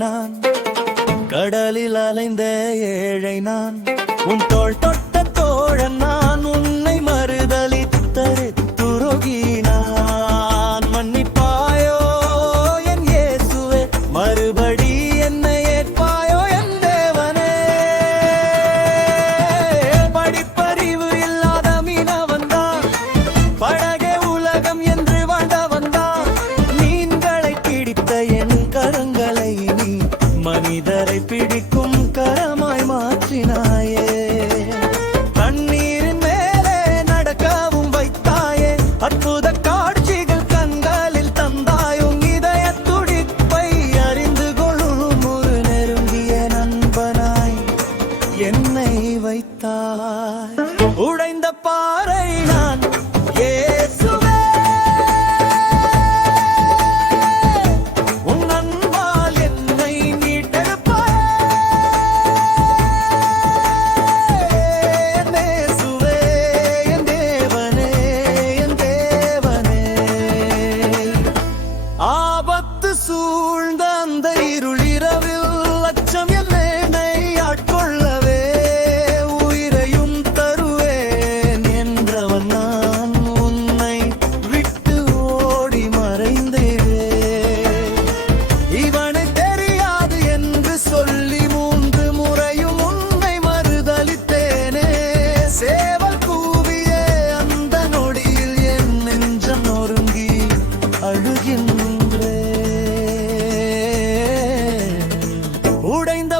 நான், கடலில் அலைந்த ஏழை நான், உன் தோள் தொட்ட தோழன் நான், உன்னை மறுதலித்தரு துரோகி நான். மன்னிப்பாயோ என் இயேசுவே, மறுபடி என்னை ஏற்பாயோ என் தேவனே. படிப்பறிவு இல்லாத மீனவன் தான், பழகே உலகம் என்று வாழ்ந்தவன் தான். மீன்களை பிடித்த என் கரங்களை நீ மனிதரை பிடிக்கும் கரமாய் மாற்றினாயே. தண்ணீரின் மேலே நடக்கவும் வைத்தாயே, அற்புத காட்சிகள் கண்களில் தந்தாயும். இதய துடிப்பை அறிந்து கொள்ளும் ஒரு நெருங்கிய நண்பனாய் என்னை வைத்தாய். உடைந்த பாறை நான் இயேசுவே, உன் அன்பால் என்னை மீட்டெடுப்பாய். என் இயேசுவே, என் தேவனே, என் தேவனே. ஆபத்து சூழ்ந்த அந்த இருளிரவில் அச்சம் என்னை ஆட்கொள்ளவே, உயிரையும் தருவேன் என்றவன் நான், உன்னை விட்டு ஓடி மறைந்தேனே. இவனை தெரியாது என்று சொல்லி 3 முறையும் உன்னை மறுதலித்தேனே. சேவல் கூவிய அந்த நொடியில் என் நெஞ்சம் நொறுங்கி அழுகின்றேன். உடைந்த